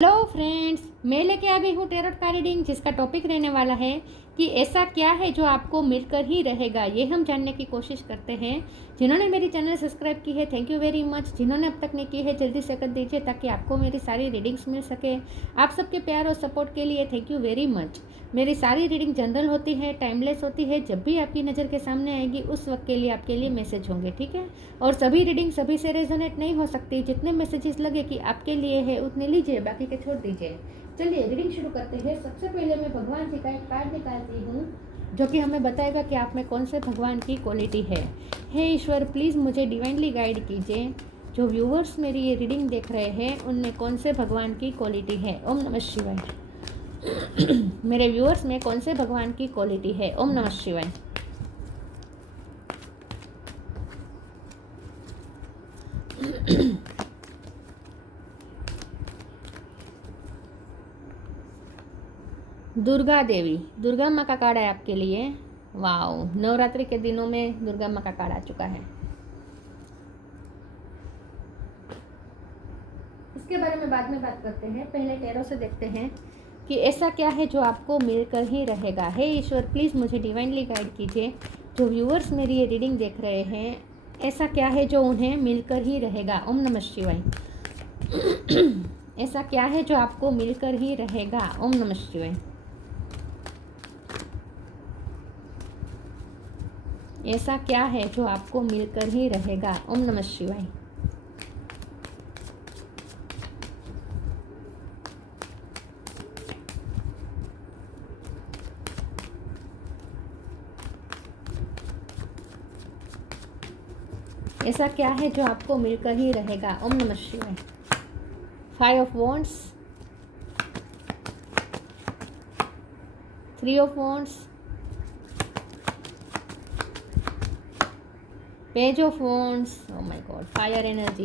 Hello friends, मैं लेके आ गई हूँ टेरोट का रीडिंग, जिसका टॉपिक रहने वाला है कि ऐसा क्या है जो आपको मिलकर ही रहेगा। ये हम जानने की कोशिश करते हैं। जिन्होंने मेरी चैनल सब्सक्राइब की है, थैंक यू वेरी मच। जिन्होंने अब तक नहीं की है, जल्दी से कर दीजिए ताकि आपको मेरी सारी रीडिंग्स मिल सके। आप सबके प्यार और सपोर्ट के लिए थैंक यू वेरी मच। मेरी सारी रीडिंग जनरल होती है, टाइमलेस होती है। जब भी आपकी नज़र के सामने आएगी उस वक्त के लिए आपके लिए मैसेज होंगे, ठीक है। और सभी रीडिंग सभी से रेजोनेट नहीं हो सकती। जितने मैसेजेस लगे कि आपके लिए है उतने लीजिए, बाकी के छोड़ दीजिए। चलिए रीडिंग शुरू करते हैं। सबसे पहले मैं भगवान जी का एक कार्ड निकालती हूँ जो कि हमें बताएगा कि आप में कौन से भगवान की क्वालिटी है। हे ईश्वर, प्लीज़ मुझे डिवाइनली गाइड कीजिए। जो व्यूवर्स मेरी ये रीडिंग देख रहे हैं उनमें कौन से भगवान की क्वालिटी है। ओम नमः शिवाय। मेरे व्यूअर्स में कौन से भगवान की क्वालिटी है। ओम नमः शिवाय। दुर्गा देवी, दुर्गा माँ का कार्ड है आपके लिए। वाओ, नवरात्रि के दिनों में दुर्गा माँ का कार्ड आ चुका है। इसके बारे में बाद में बात करते हैं, पहले टैरो से देखते हैं कि ऐसा क्या है जो आपको मिलकर ही रहेगा। हे ईश्वर, प्लीज़ मुझे डिवाइनली गाइड कीजिए। जो व्यूअर्स मेरी ये रीडिंग देख रहे हैं, ऐसा क्या है जो उन्हें मिलकर ही रहेगा। ओम नमः शिवाय। ऐसा क्या है जो आपको मिलकर ही रहेगा। ओम नमः शिवाय। ऐसा क्या है जो आपको मिलकर ही रहेगा। ओम नमः शिवाय। ऐसा क्या है जो आपको मिलकर ही रहेगा। ओम नमः शिवाय। 5 of wands, 3 of wands, page of wands, oh my god, fire energy,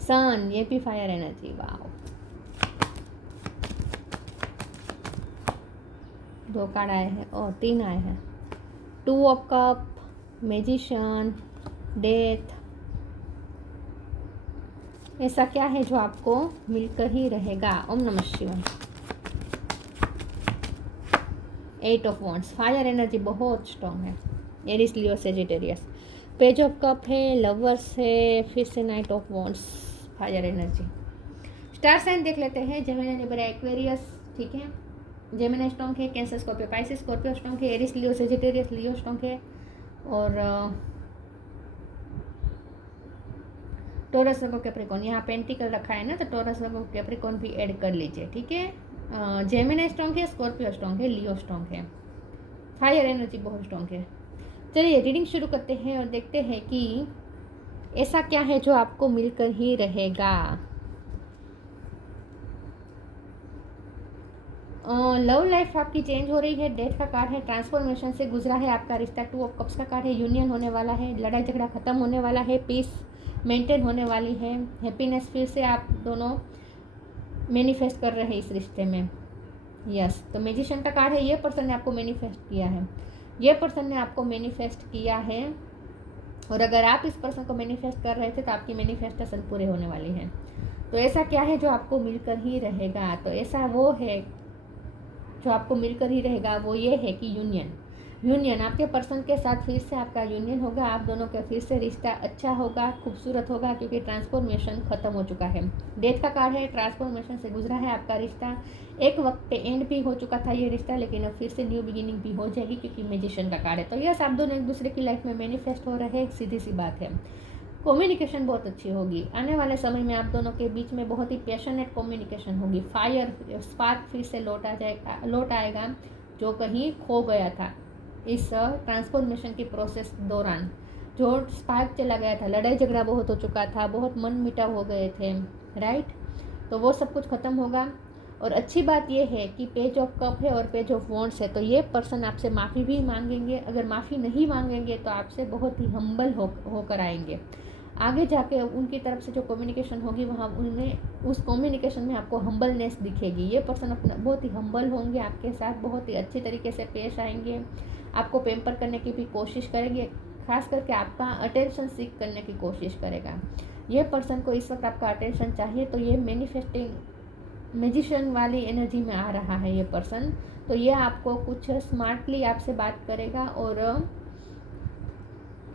sun, ये भी फायर एनर्जी। वाओ, 2 कार्ड आए हैं और 3 आए हैं। 2 ऑफ कप, मैजिशियन, डेथ। ऐसा क्या है जो आपको मिलकर ही रहेगा। ओम नमः शिवाय। 8 ऑफ वॉन्ड्स, फायर एनर्जी बहुत स्ट्रॉन्ग है। Aries, Leo, Sagittarius. Page of cup है, लवर्स है, फिर से knight of wands, fire energy. Star sign देख लेते हैं। जेमिनी, लिब्रा, एक्वेरियस, ठीक है। जेमिनी स्ट्रॉन्ग है, Cancer, Scorpio, Pisces, Scorpio strong है, Aries, Leo, Sagittarius, Leo strong है, और टोरस, वर्गो, कैप्रिकॉन। यहाँ पेंटिकल रखा है ना, तो टोरस, वर्गो, कैप्रिकॉन भी ऐड कर लीजिए, ठीक है। जेमिनी स्ट्रॉन्ग है, स्कॉर्पियो स्ट्रॉन्ग है, लियो स्ट्रॉन्ग है, फायर एनर्जी बहुत स्ट्रॉन्ग है। चलिए रीडिंग शुरू करते हैं और देखते हैं कि ऐसा क्या है जो आपको मिलकर ही रहेगा। लव लाइफ आपकी चेंज हो रही है। डेथ का कार्ड है, ट्रांसफॉर्मेशन से गुजरा है आपका रिश्ता। 2 ऑफ कप्स का कार्ड है, यूनियन होने वाला है, लड़ाई झगड़ा खत्म होने वाला है, पीस मेंटेन होने वाली है, हैप्पीनेस फिर से आप दोनों मैनिफेस्ट कर रहे हैं इस रिश्ते में। यस, तो मैजिशियन का कार्ड है, ये पर्सन ने आपको मैनिफेस्ट किया है, ये पर्सन ने आपको मैनिफेस्ट किया है। और अगर आप इस पर्सन को मैनिफेस्ट कर रहे थे तो आपकी मैनिफेस्टेशन पूरे होने वाली है। तो ऐसा क्या है जो आपको मिलकर ही रहेगा। तो ऐसा वो है जो आपको मिलकर ही रहेगा, वो ये है कि यूनियन आपके पर्सन के साथ फिर से आपका यूनियन होगा। आप दोनों का फिर से रिश्ता अच्छा होगा, खूबसूरत होगा, क्योंकि ट्रांसफॉर्मेशन खत्म हो चुका है। डेथ का कार्ड है, ट्रांसफॉर्मेशन से गुजरा है आपका रिश्ता। एक वक्त पे एंड भी हो चुका था ये रिश्ता, लेकिन अब फिर से न्यू बिगिनिंग भी हो जाएगी क्योंकि मैजिशियन का कार्ड है। तो यस, आप दोनों एक दूसरे की लाइफ में मैनिफेस्ट हो रहे हैं, सीधी सी बात है। कम्युनिकेशन बहुत अच्छी होगी। आने वाले समय में आप दोनों के बीच में बहुत ही पैशनेट कम्युनिकेशन होगी। फायर स्पार्क फिर से लौट आएगा जो कहीं खो गया था इस ट्रांसफॉर्मेशन की प्रोसेस दौरान। जो स्पार्क चला गया था, लड़ाई झगड़ा बहुत हो चुका था, बहुत मन मिटाव हो गए थे, राइट। तो वो सब कुछ खत्म होगा। और अच्छी बात यह है कि पेज ऑफ कप है और पेज ऑफ वॉन्ड्स है, तो ये पर्सन आपसे माफ़ी भी मांगेंगे। अगर माफ़ी नहीं मांगेंगे तो आपसे बहुत ही हम्बल होकर आएंगे। आगे जाके उनकी तरफ से जो कम्युनिकेशन होगी वहाँ उनमें उस कम्युनिकेशन में आपको हम्बलनेस दिखेगी। ये पर्सन अपना बहुत ही हम्बल होंगे, आपके साथ बहुत ही अच्छी तरीके से पेश आएंगे, आपको पेम्पर करने की भी कोशिश करेंगे, खास करके आपका अटेंशन सीख करने की कोशिश करेगा। ये पर्सन को इस वक्त आपका अटेंशन चाहिए, तो ये मैनिफेस्टिंग मैजिशियन वाली एनर्जी में आ रहा है ये पर्सन। तो ये आपको कुछ स्मार्टली आपसे बात करेगा और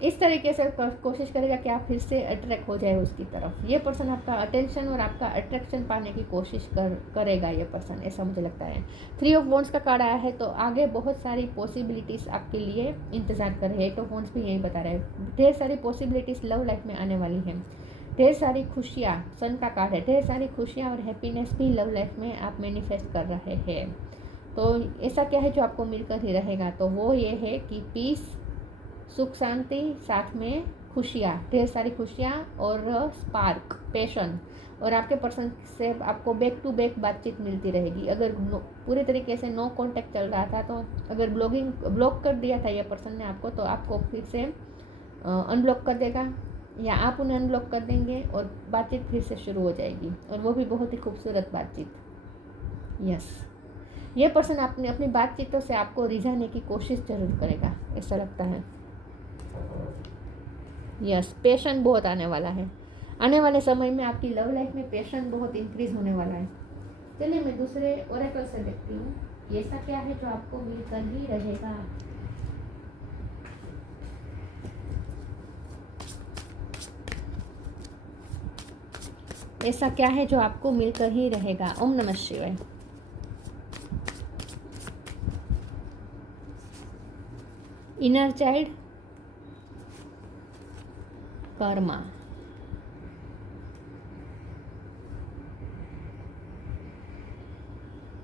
इस तरीके से कोशिश करेगा कि आप फिर से अट्रैक्ट हो जाए उसकी तरफ। ये पर्सन आपका अटेंशन और आपका अट्रैक्शन पाने की कोशिश करेगा ये पर्सन, ऐसा मुझे लगता है। 3 ऑफ वॉन्ड्स का कार्ड आया है, तो आगे बहुत सारी पॉसिबिलिटीज़ आपके लिए इंतज़ार कर रहे हैं। 8 ऑफ वॉन्ड्स भी यही बता रहे हैं, ढेर सारी पॉसिबिलिटीज़ लव लाइफ में आने वाली हैं, ढेर सारी खुशियाँ, सन का कार्ड है, ढेर सारी खुशियाँ और हैप्पीनेस भी लव लाइफ में आप मैनिफेस्ट कर रहे हैं। तो ऐसा क्या है जो आपको मिलकर ही रहेगा, तो वो ये है कि पीस, सुख शांति, साथ में खुशियाँ, ढेर सारी खुशियाँ और स्पार्क, पैशन, और आपके पर्सन से आपको बैक टू बैक बातचीत मिलती रहेगी। अगर पूरे तरीके से नो कांटेक्ट चल रहा था, तो अगर ब्लॉक कर दिया था ये पर्सन ने आपको, तो आपको फिर से अनब्लॉक कर देगा या आप उन्हें अनब्लॉक कर देंगे और बातचीत फिर से शुरू हो जाएगी, और वो भी बहुत ही खूबसूरत बातचीत। यस, ये पर्सन अपनी बातचीतों से आपको रिझाने की कोशिश जरूर करेगा, ऐसा लगता है। यस, पैशन बहुत आने वाला है, आने वाले समय में आपकी लव लाइफ में पैशन बहुत इंक्रीज होने वाला है। चलिए मैं दूसरे ओरेकल से देखती हूँ, ऐसा क्या है जो आपको मिलकर ही रहेगा। ऐसा क्या है जो आपको मिलकर ही रहेगा। ओम नमः शिवाय। इनर चाइल्ड, कर्मा,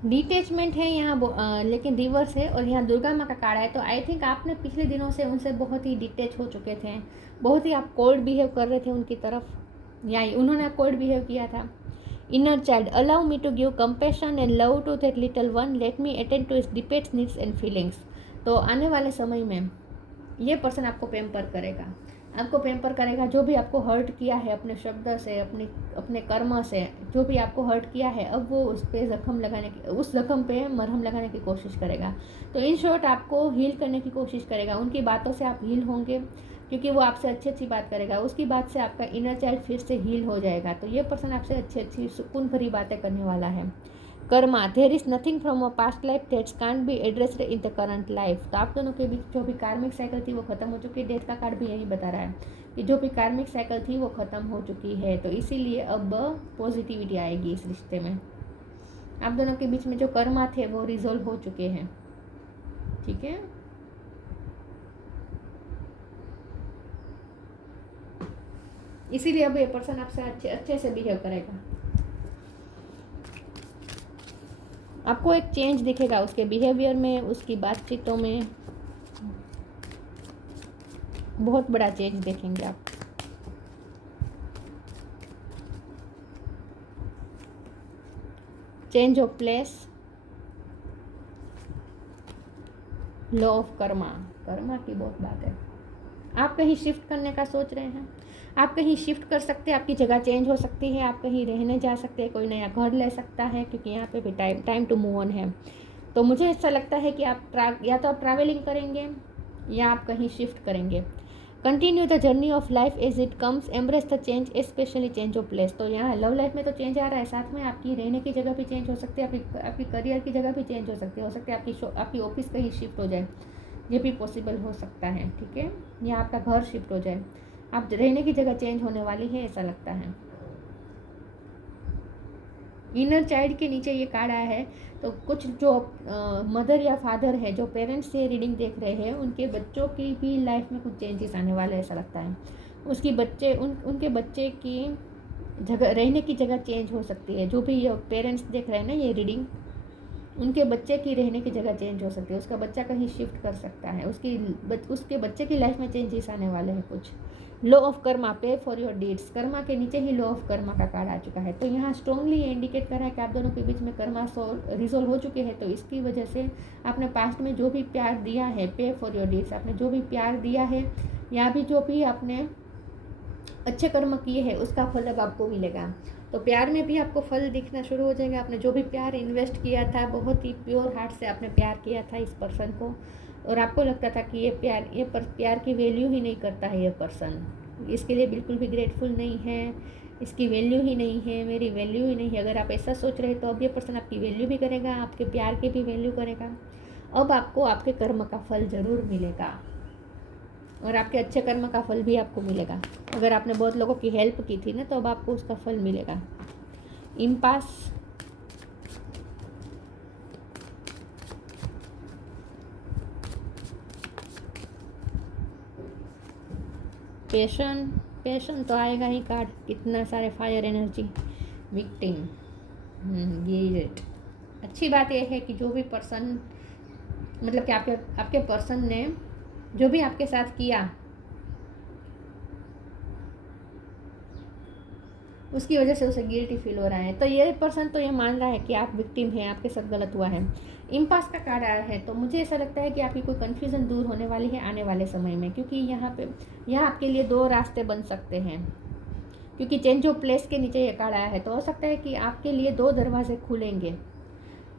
डिटेचमेंट है यहाँ, लेकिन रिवर्स है, और यहाँ दुर्गा माँ का कार्ड है। तो आई थिंक आपने पिछले दिनों से उनसे बहुत ही डिटेच हो चुके थे, बहुत ही आप कोल्ड बिहेव कर रहे थे उनकी तरफ, या उन्होंने कोल्ड बिहेव किया था। Inner child, allow me to give compassion and love to that little one, let me attend to his deepest needs and feelings. तो आने वाले समय में ये पर्सन आपको पेम्पर करेगा, जो भी आपको हर्ट किया है अपने शब्द से, अपने कर्म से, जो भी आपको हर्ट किया है, अब वो उस जख्म पे मरहम लगाने की कोशिश करेगा। तो इन शॉर्ट आपको हील करने की कोशिश करेगा। उनकी बातों से आप हील होंगे, क्योंकि वो आपसे अच्छी बात करेगा, उसकी बात से आपका इनर चाइल्ड फिर से हील हो जाएगा। तो ये पर्सन आपसे अच्छी सुकून भरी बातें करने वाला है। Karma, there is nothing from a past life that's can't be addressed in the current life. तो आप दोनों के बीच जो भी कार्मिक साइकिल थी वो खत्म हो चुकी है। डेथ का कार्ड भी यही बता रहा है कि जो भी कार्मिक साइकिल थी वो खत्म हो चुकी है, तो इसीलिए अब पॉजिटिविटी आएगी इस रिश्ते में। आप दोनों के बीच में जो कर्मा थे वो रिजोल्व हो चुके हैं, ठीक है। इसीलिए अब ये पर्सन आपसे अच्छे से बिहेव करेगा। आपको एक चेंज दिखेगा उसके बिहेवियर में, उसकी बातचीतों में, बहुत बड़ा चेंज देखेंगे आप। Change of place, law of Karma की बहुत बात है। आप कहीं शिफ्ट करने का सोच रहे हैं, आप कहीं शिफ्ट कर सकते हैं, आपकी जगह चेंज हो सकती है, आप कहीं रहने जा सकते हैं, कोई नया घर ले सकता है, क्योंकि यहाँ पे भी टाइम टू मूव ऑन है। तो मुझे ऐसा लगता है कि आप या तो आप ट्रैवलिंग करेंगे या आप कहीं शिफ्ट करेंगे। Continue the journey of life as it comes, embrace the change, specially change of place. तो यहाँ लव लाइफ में तो चेंज आ रहा है, साथ में आपकी रहने की जगह भी चेंज हो सकती है, आपकी करियर की जगह भी चेंज हो सकती है आपकी ऑफिस कहीं शिफ्ट हो जाए, ये भी पॉसिबल हो सकता है, ठीक है। या आपका घर शिफ्ट हो जाए, आप रहने की जगह चेंज होने वाली है, ऐसा लगता है। इनर चाइल्ड के नीचे ये कार्ड आया है, तो कुछ जो मदर या फादर है, जो पेरेंट्स से रीडिंग देख रहे हैं, उनके बच्चों की भी लाइफ में कुछ चेंजेस आने वाले हैं, ऐसा लगता है। उनके बच्चे की जगह, रहने की जगह चेंज हो सकती है। जो भी ये पेरेंट्स देख रहे हैं ना ये रीडिंग, उनके बच्चे की रहने की जगह चेंज हो सकती है, उसका बच्चा कहीं शिफ्ट कर सकता है, उसके बच्चे की लाइफ में चेंजेस आने वाले हैं कुछ। लॉ ऑफ कर्मा, पे फॉर योर डीड्स, कर्मा के नीचे ही लॉ ऑफ कर्मा का कार्ड आ चुका है। तो यहाँ स्ट्रांगली ये इंडिकेट कर रहा है कि आप दोनों के बीच में कर्मा रिजोल्व हो चुके हैं। तो इसकी वजह से आपने पास्ट में जो भी प्यार दिया है, पे फॉर योर डीड्स, आपने जो भी प्यार दिया है या भी जो भी आपने अच्छे कर्म किए हैं, उसका फल अब आपको मिलेगा। तो प्यार में भी आपको फल दिखना शुरू हो जाएगा। आपने जो भी प्यार इन्वेस्ट किया था, बहुत ही प्योर हार्ट से आपने प्यार किया था इस पर्सन को, और आपको लगता था कि ये प्यार की वैल्यू ही नहीं करता है ये पर्सन, इसके लिए बिल्कुल भी ग्रेटफुल नहीं है, इसकी वैल्यू ही नहीं है, मेरी वैल्यू ही नहीं है। अगर आप ऐसा सोच रहे हैं तो अब ये पर्सन आपकी वैल्यू भी करेगा, आपके प्यार की भी वैल्यू करेगा। अब आपको आपके कर्म का फल ज़रूर मिलेगा और आपके अच्छे कर्म का फल भी आपको मिलेगा। अगर आपने बहुत लोगों की हेल्प की थी ना, तो अब आपको उसका फल मिलेगा। इम्पास, पैशन, पैशन तो आएगा ही कार्ड, कितना सारे फायर एनर्जी, विक्टिम, गिल्ट। अच्छी बात यह है कि जो भी पर्सन, मतलब कि आपके पर्सन ने जो भी आपके साथ किया उसकी वजह से उसे गिल्टी फील हो रहा है। तो ये पर्सन तो ये मान रहा है कि आप विक्टिम हैं, आपके साथ गलत हुआ है। इम्पास का कार्ड आया है, तो मुझे ऐसा लगता है कि आपकी कोई कन्फ्यूज़न दूर होने वाली है आने वाले समय में, क्योंकि यहाँ आपके लिए 2 रास्ते बन सकते हैं, क्योंकि चेंज ऑफ प्लेस के नीचे ये कार्ड आया है। तो हो सकता है कि आपके लिए 2 दरवाजे खुलेंगे,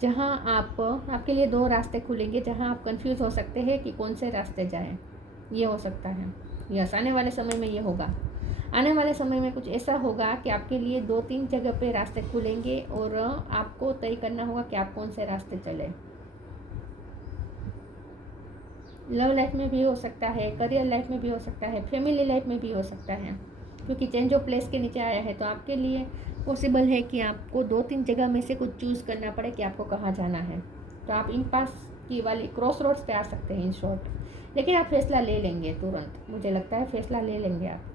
जहाँ आपके लिए 2 रास्ते खुलेंगे, जहाँ आप कंफ्यूज हो सकते हैं कि कौन से रास्ते जाएं। ये हो सकता है, यस, आने वाले समय में ये होगा। आने वाले समय में कुछ ऐसा होगा कि आपके लिए 2-3 जगह पे रास्ते खुलेंगे और आपको तय करना होगा कि आप कौन से रास्ते चले। लव लाइफ में भी हो सकता है, करियर लाइफ में भी हो सकता है, फैमिली लाइफ में भी हो सकता है, क्योंकि चेंज ऑफ प्लेस के नीचे आया है। तो आपके लिए पॉसिबल है कि आपको 2-3 जगह में से कुछ चूज़ करना पड़े कि आपको कहाँ जाना है। तो आप इम्पास की वाली क्रॉस रोड्स पे आ सकते हैं इन शॉर्ट, लेकिन आप फैसला ले लेंगे तुरंत, मुझे लगता है फैसला ले लेंगे आप।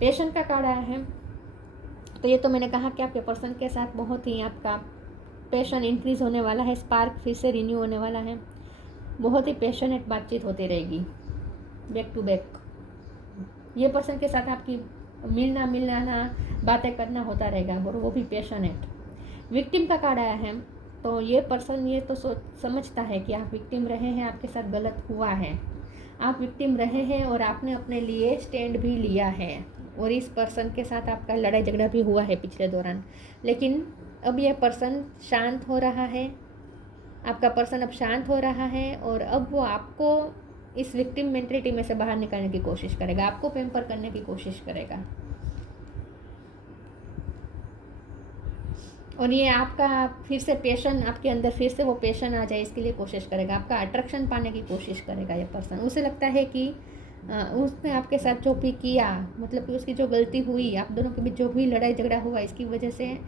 पेशेंट का कार्ड आया है, तो ये तो मैंने कहा कि आपके पर्सन के साथ बहुत ही आपका पैशन इंक्रीज होने वाला है, स्पार्क फिर से रिन्यू होने वाला है, बहुत ही पैशनेट बातचीत होती रहेगी, बैक टू बैक। ये पर्सन के साथ आपकी मिलना बातें करना होता रहेगा और वो भी पैशनेट। विक्टिम का कार्ड आया है, तो ये पर्सन ये तो समझता है कि आप विक्टिम रहे हैं, आपके साथ गलत हुआ है, आप विक्टिम रहे हैं और आपने अपने लिए स्टैंड भी लिया है, और इस पर्सन के साथ आपका लड़ाई झगड़ा भी हुआ है पिछले दौरान। लेकिन अब यह पर्सन शांत हो रहा है, आपका पर्सन अब शांत हो रहा है, और अब वो आपको इस विक्टिम मेंटलिटी में से बाहर निकालने की कोशिश करेगा, आपको पैम्पर करने की कोशिश करेगा। और ये आपका फिर से पैशन, आपके अंदर फिर से वो पैशन आ जाए इसके लिए कोशिश करेगा, आपका अट्रैक्शन पाने की कोशिश करेगा ये पर्सन। उसे लगता है कि उसने आपके साथ जो भी किया, मतलब कि उसकी जो गलती हुई, आप दोनों के बीच जो भी लड़ाई झगड़ा हुआ, इसकी वजह से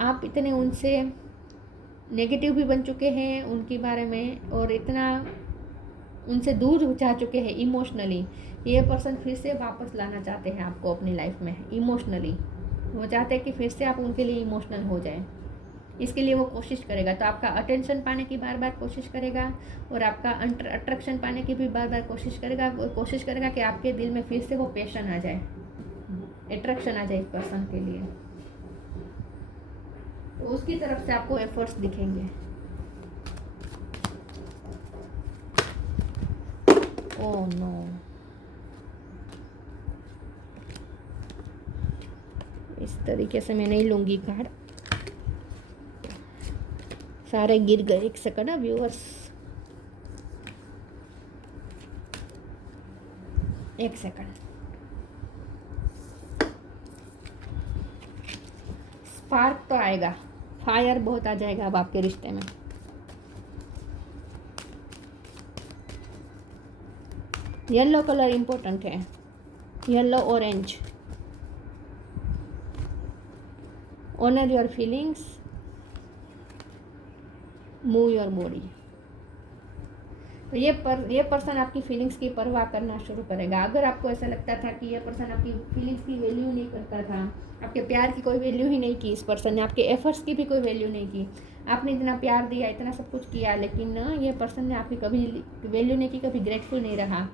आप इतने उनसे नेगेटिव भी बन चुके हैं उनके बारे में, और इतना उनसे दूर जा चुके हैं इमोशनली। ये पर्सन फिर से वापस लाना चाहते हैं आपको अपनी लाइफ में इमोशनली, वो चाहते हैं कि फिर से आप उनके लिए इमोशनल हो जाए, इसके लिए वो कोशिश करेगा। तो आपका अटेंशन पाने की बार बार कोशिश करेगा, और आपका अट्रैक्शन पाने की भी बार बार कोशिश करेगा कि आपके दिल में फिर से वो पैशन आ जाए, अट्रैक्शन आ जाए इस पर्सन के लिए। तो उसकी तरफ से आपको एफर्ट्स दिखेंगे। ओह नो, इस तरीके से मैं नहीं लूँगी कार्ड, सारे गिर गए। एक सेकंड ना व्यूअर्स, एक सेकंड। स्पार्क तो आएगा, फायर बहुत आ जाएगा अब आपके रिश्ते में। येलो कलर इम्पोर्टेंट है, yellow orange. Honour your feelings, move your body. तो ये पर्सन आपकी फीलिंग्स की परवाह करना शुरू करेगा। अगर आपको ऐसा लगता था कि ये पर्सन आपकी फीलिंग्स की वैल्यू नहीं करता था, आपके प्यार की कोई वैल्यू ही नहीं की इस पर्सन ने, आपके एफर्ट्स की भी कोई वैल्यू नहीं की, आपने इतना प्यार दिया, इतना सब कुछ किया, लेकिन ये पर्सन ने आपकी कभी वैल्यू नहीं की, कभी ग्रेटफुल नहीं रहा,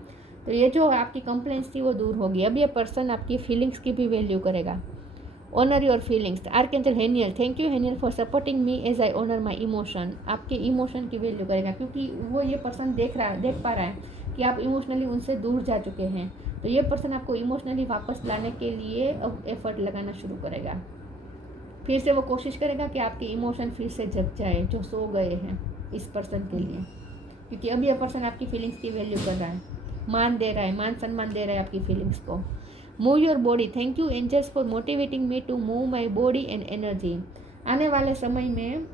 तो ये जो आपकी कंप्लेंट्स थी वो दूर होगी। अब ये पर्सन आपकी फीलिंग्स की भी वैल्यू करेगा। Honour your feelings, archangel Haniel, thank you Haniel for supporting me as I honour my emotion. आपके इमोशन की वैल्यू करेगा, क्योंकि वो ये पर्सन देख पा रहा है कि आप इमोशनली उनसे दूर जा चुके हैं। तो ये पर्सन आपको इमोशनली वापस लाने के लिए अब एफर्ट लगाना शुरू करेगा। फिर से वो कोशिश करेगा कि आपके इमोशन फिर से जग जाए जो सो गए हैं इस पर्सन के लिए, क्योंकि अब ये पर्सन आपकी फीलिंग्स की वैल्यू कर रहा है, मान दे रहा है, मान सम्मान दे रहा है आपकी फीलिंग्स को। Move your body, thank you angels for motivating me to move my body and energy. आने वाले समय में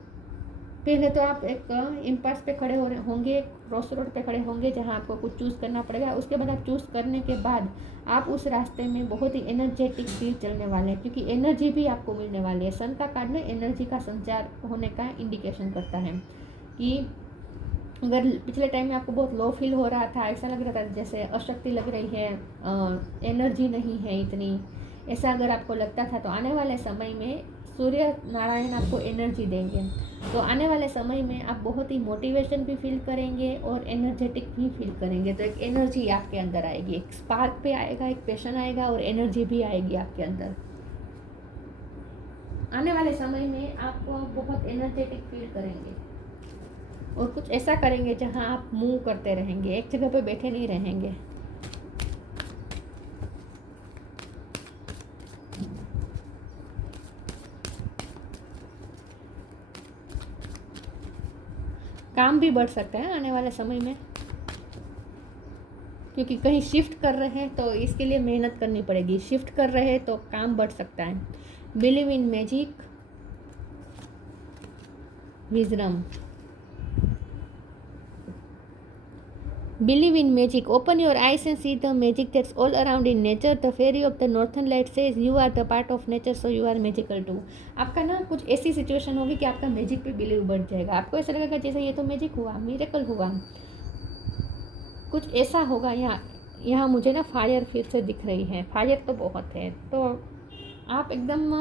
पहले तो आप एक इम्पास पे खड़े होंगे, क्रॉस रोड पे खड़े होंगे जहाँ आपको कुछ चूज़ करना पड़ेगा। उसके बाद आप चूज़ करने के बाद आप उस रास्ते में बहुत ही एनर्जेटिक फील चलने वाले हैं, क्योंकि एनर्जी भी आपको मिलने वाली है। सन का कार्ड में एनर्जी का संचार होने का इंडिकेशन करता है कि अगर पिछले टाइम में आपको बहुत लो फील हो रहा था, ऐसा लग रहा था जैसे अशक्ति लग रही है, एनर्जी नहीं है इतनी, ऐसा अगर आपको लगता था, तो आने वाले समय में सूर्य नारायण आपको एनर्जी देंगे। तो आने वाले समय में आप बहुत ही मोटिवेशन भी फील करेंगे और एनर्जेटिक भी फील करेंगे। तो एक एनर्जी आपके अंदर आएगी, एक स्पार्क पे आएगा, एक पैशन आएगा और एनर्जी भी आएगी आपके अंदर। आने वाले समय में आप बहुत एनर्जेटिक फील करेंगे और कुछ ऐसा करेंगे जहां आप मूव करते रहेंगे, एक जगह पे बैठे नहीं रहेंगे। काम भी बढ़ सकता है आने वाले समय में, क्योंकि कहीं शिफ्ट कर रहे हैं तो इसके लिए मेहनत करनी पड़ेगी। शिफ्ट कर रहे हैं तो काम बढ़ सकता है। Believe in magic, wisdom. Believe in magic. Open your eyes and see the magic that's all around in nature. The fairy of the northern light says you are the part of nature, so you are magical too. आपका ना कुछ ऐसी situation होगी कि आपका magic पे believe बढ़ जाएगा। आपको ऐसा लगेगा जैसे ये तो मैजिक हुआ, मिरेकल हुआ, कुछ ऐसा होगा। यहाँ मुझे ना फायर फिर से दिख रही है, फायर तो बहुत है। तो आप एकदम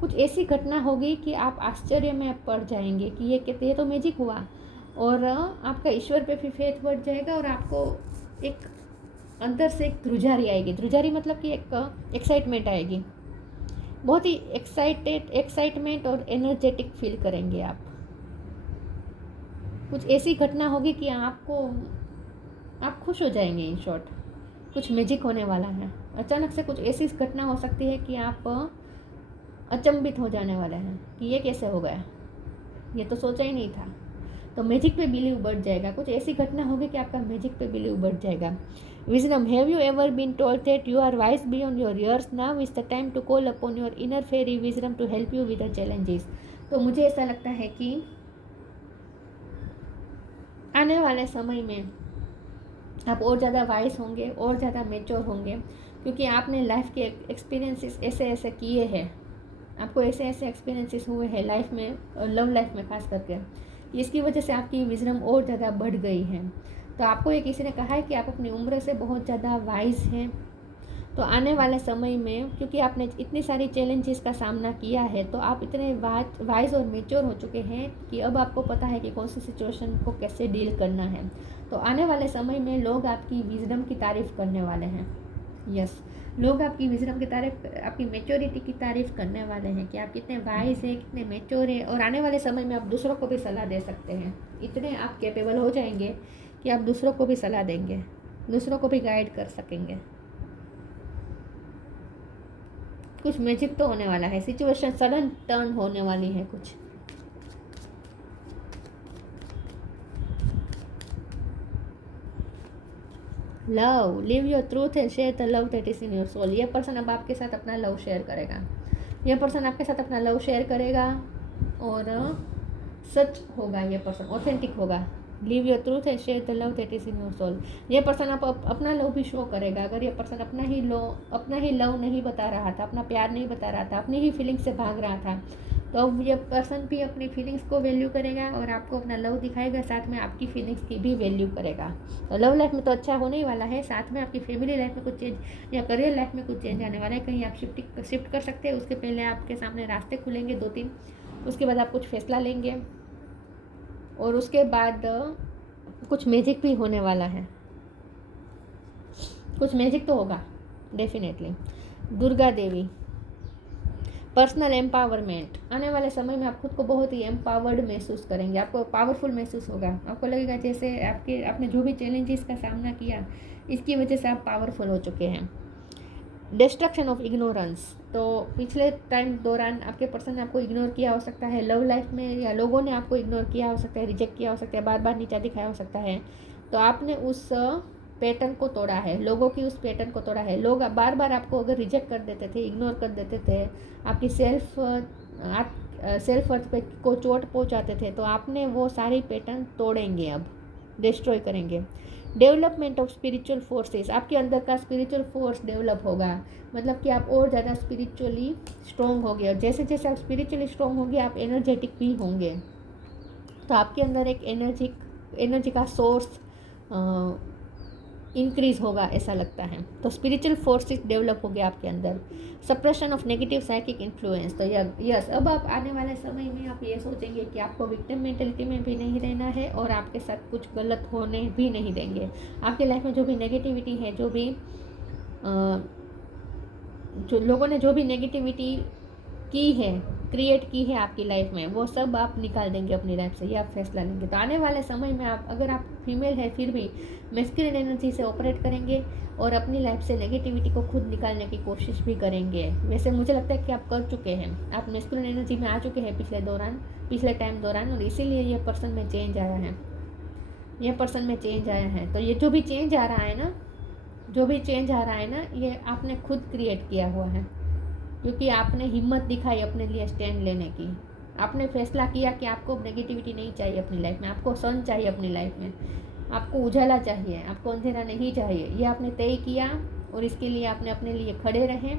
कुछ ऐसी घटना होगी कि आप आश्चर्य में पड़ जाएंगे कि ये तो मैजिक हुआ, और आपका ईश्वर पे भी फेथ बढ़ जाएगा और आपको एक अंदर से एक ध्रुजारी आएगी। ध्रुजारी मतलब कि एक एक्साइटमेंट आएगी, बहुत ही एक्साइटमेंट और एनर्जेटिक फील करेंगे आप। कुछ ऐसी घटना होगी कि आप खुश हो जाएंगे। इन शॉर्ट कुछ मैजिक होने वाला है। अचानक से कुछ ऐसी घटना हो सकती है कि आप अचंभित हो जाने वाले हैं कि ये कैसे हो गया, ये तो सोचा ही नहीं था। तो मैजिक पे बिलीव बढ़ जाएगा। कुछ ऐसी घटना होगी कि आपका मैजिक पे बिलीव बढ़ जाएगा। Wisdom, have you ever been told that you are wise beyond your years? Now is the time to call upon your inner fairy wisdom to help you with the challenges. तो मुझे ऐसा लगता है कि आने वाले समय में आप और ज़्यादा वाइज होंगे और ज़्यादा मेच्योर होंगे, क्योंकि आपने लाइफ के एक्सपीरियंसेस ऐसे किए हैं। आपको ऐसे एक्सपीरियंसेस हुए हैं लाइफ में, लव लाइफ में खास करके। इसकी वजह से आपकी विजडम और ज़्यादा बढ़ गई है। तो आपको ये किसी ने कहा है कि आप अपनी उम्र से बहुत ज़्यादा वाइज हैं। तो आने वाले समय में, क्योंकि आपने इतनी सारी चैलेंजेस का सामना किया है, तो आप इतने वाइज और मेच्योर हो चुके हैं कि अब आपको पता है कि कौन सी सिचुएशन को कैसे डील करना है। तो आने वाले समय में लोग आपकी विजडम की तारीफ़ करने वाले हैं। यस, लोग आपकी विजडम की तारीफ, आपकी मेच्योरिटी की तारीफ़ करने वाले हैं कि आप कितने वाइज हैं, कितने मेच्योर हैं। और आने वाले समय में आप दूसरों को भी सलाह दे सकते हैं। इतने आप कैपेबल हो जाएंगे कि आप दूसरों को भी सलाह देंगे, दूसरों को भी गाइड कर सकेंगे। कुछ मैजिक तो होने वाला है, सिचुएशन सडन टर्न होने वाली है कुछ। Love, live your truth and share the love that is in your soul. ये पर्सन अब आपके साथ अपना लव शेयर करेगा। यह पर्सन आपके साथ अपना लव शेयर करेगा और सच होगा। ये पर्सन ऑथेंटिक होगा। Live your truth and share the love that is in your soul. ये पर्सन आप अपना लव भी शो करेगा। अगर ये पर्सन अपना ही लव नहीं बता रहा था, अपना प्यार नहीं बता रहा था, अपनी ही फीलिंग्स से भाग रहा था, तो अब ये पर्सन भी अपनी फीलिंग्स को वैल्यू करेगा और आपको अपना लव दिखाएगा, साथ में आपकी फीलिंग्स की भी वैल्यू करेगा। तो लव लाइफ में तो अच्छा होने ही वाला है, साथ में आपकी फैमिली लाइफ में कुछ चेंज या करियर लाइफ में कुछ चेंज आने वाला है। कहीं आप शिफ्ट कर सकते हैं। उसके पहले आपके सामने रास्ते खुलेंगे 2-3। उसके बाद आप कुछ फैसला लेंगे और उसके बाद कुछ मैजिक भी होने वाला है। कुछ मैजिक तो होगा definitely. Durga Devi, personal empowerment. आने वाले समय में आप खुद को बहुत ही एम्पावर्ड महसूस करेंगे। आपको पावरफुल महसूस होगा। आपको लगेगा जैसे आपने जो भी चैलेंजेस का सामना किया, इसकी वजह से आप पावरफुल हो चुके हैं। डिस्ट्रक्शन ऑफ इग्नोरेंस, तो पिछले टाइम दौरान आपके पर्सन ने आपको इग्नोर किया हो सकता है लव लाइफ में, या लोगों ने आपको इग्नोर किया हो सकता है, रिजेक्ट किया हो सकता है, बार बार नीचा दिखाया हो सकता है। तो आपने उस पैटर्न को तोड़ा है, लोगों की उस पैटर्न को तोड़ा है। लोग बार बार आपको अगर रिजेक्ट कर देते थे, इग्नोर कर देते थे, आपकी सेल्फ वर्थ पे को चोट पहुंचाते थे, तो आपने वो सारी पैटर्न तोड़ेंगे, अब डिस्ट्रॉय करेंगे। डेवलपमेंट ऑफ स्पिरिचुअल फोर्सेस, आपके अंदर का स्पिरिचुअल फोर्स डेवलप होगा, मतलब कि आप और ज़्यादा स्पिरिचुअली स्ट्रॉन्ग होंगे। और जैसे जैसे आप स्पिरिचुअली स्ट्रॉन्ग होंगे, आप एनर्जेटिक भी होंगे। तो आपके अंदर एक एनर्जी का सोर्स इंक्रीज होगा, ऐसा लगता है। तो स्पिरिचुअल फोर्सेस डेवलप हो गया आपके अंदर। Suppression of negative psychic influence, तो यस, अब आप आने वाले समय में आप ये सोचेंगे कि आपको विक्टिम मेंटेलिटी में भी नहीं रहना है और आपके साथ कुछ गलत होने भी नहीं देंगे। आपके लाइफ में जो भी नेगेटिविटी है, जो लोगों ने जो भी नेगेटिविटी की है, क्रिएट की है आपकी लाइफ में, वो सब आप निकाल देंगे अपनी लाइफ से, ये आप फैसला लेंगे। तो आने वाले समय में आप, अगर आप फीमेल है फिर भी मैस्कुलिन एनर्जी से ऑपरेट करेंगे और अपनी लाइफ से नेगेटिविटी को खुद निकालने की कोशिश भी करेंगे। वैसे मुझे लगता है कि आप कर चुके हैं, आप मैस्कुलिन एनर्जी में आ चुके हैं पिछले टाइम दौरान, और इसीलिए ये पर्सन में चेंज आया है। तो ये जो भी चेंज आ रहा है ना, ये आपने खुद क्रिएट किया हुआ है, क्योंकि आपने हिम्मत दिखाई अपने लिए स्टैंड लेने की। आपने फैसला किया कि आपको नेगेटिविटी नहीं चाहिए अपनी लाइफ में, आपको सन चाहिए अपनी लाइफ में, आपको उजाला चाहिए, आपको अंधेरा नहीं चाहिए। ये आपने तय किया और इसके लिए आपने अपने लिए खड़े रहे।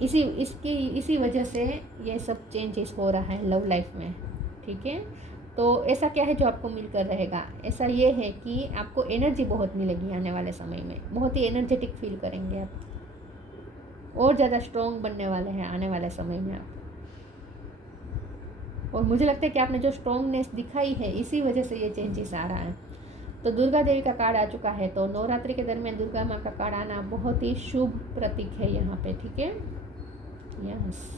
इसी वजह से ये सब चेंजेस हो रहा है लव लाइफ में, ठीक है। तो ऐसा क्या है जो आपको मिलकर रहेगा? ऐसा ये है कि आपको एनर्जी बहुत मिलेगी आने वाले समय में, बहुत ही एनर्जेटिक फील करेंगे आप, और ज़्यादा स्ट्रॉन्ग बनने वाले हैं आने वाले समय में आप। और मुझे लगता है कि आपने जो स्ट्रॉन्गनेस दिखाई है, इसी वजह से ये चेंजेस आ रहा है। तो दुर्गा देवी का कार्ड आ चुका है, तो नवरात्रि के दरमियान दुर्गा माँ का कार्ड आना बहुत ही शुभ प्रतीक है यहाँ पे, ठीक है। यस,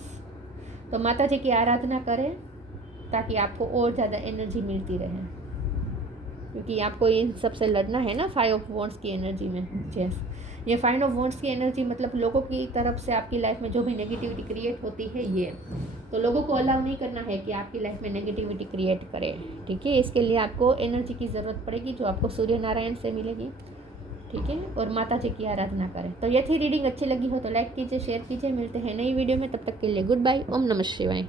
तो माता जी की आराधना करें ताकि आपको और ज़्यादा एनर्जी मिलती रहे, क्योंकि आपको इन सबसे लड़ना है ना 5 ऑफ वॉन्ड्स की एनर्जी में। यस, ये 5 ऑफ वॉन्ड्स की एनर्जी मतलब लोगों की तरफ से आपकी लाइफ में जो भी नेगेटिविटी क्रिएट होती है, ये तो लोगों को अलाउ नहीं करना है कि आपकी लाइफ में नेगेटिविटी क्रिएट करे, ठीक है। इसके लिए आपको एनर्जी की ज़रूरत पड़ेगी, जो आपको सूर्य नारायण से मिलेगी, ठीक है। और माता जी की आराधना करें। तो ये थी रीडिंग, अच्छी लगी हो तो लाइक कीजिए, शेयर कीजिए। मिलते हैं नई वीडियो में, तब तक के लिए गुड बाय। ओम नमः शिवाय।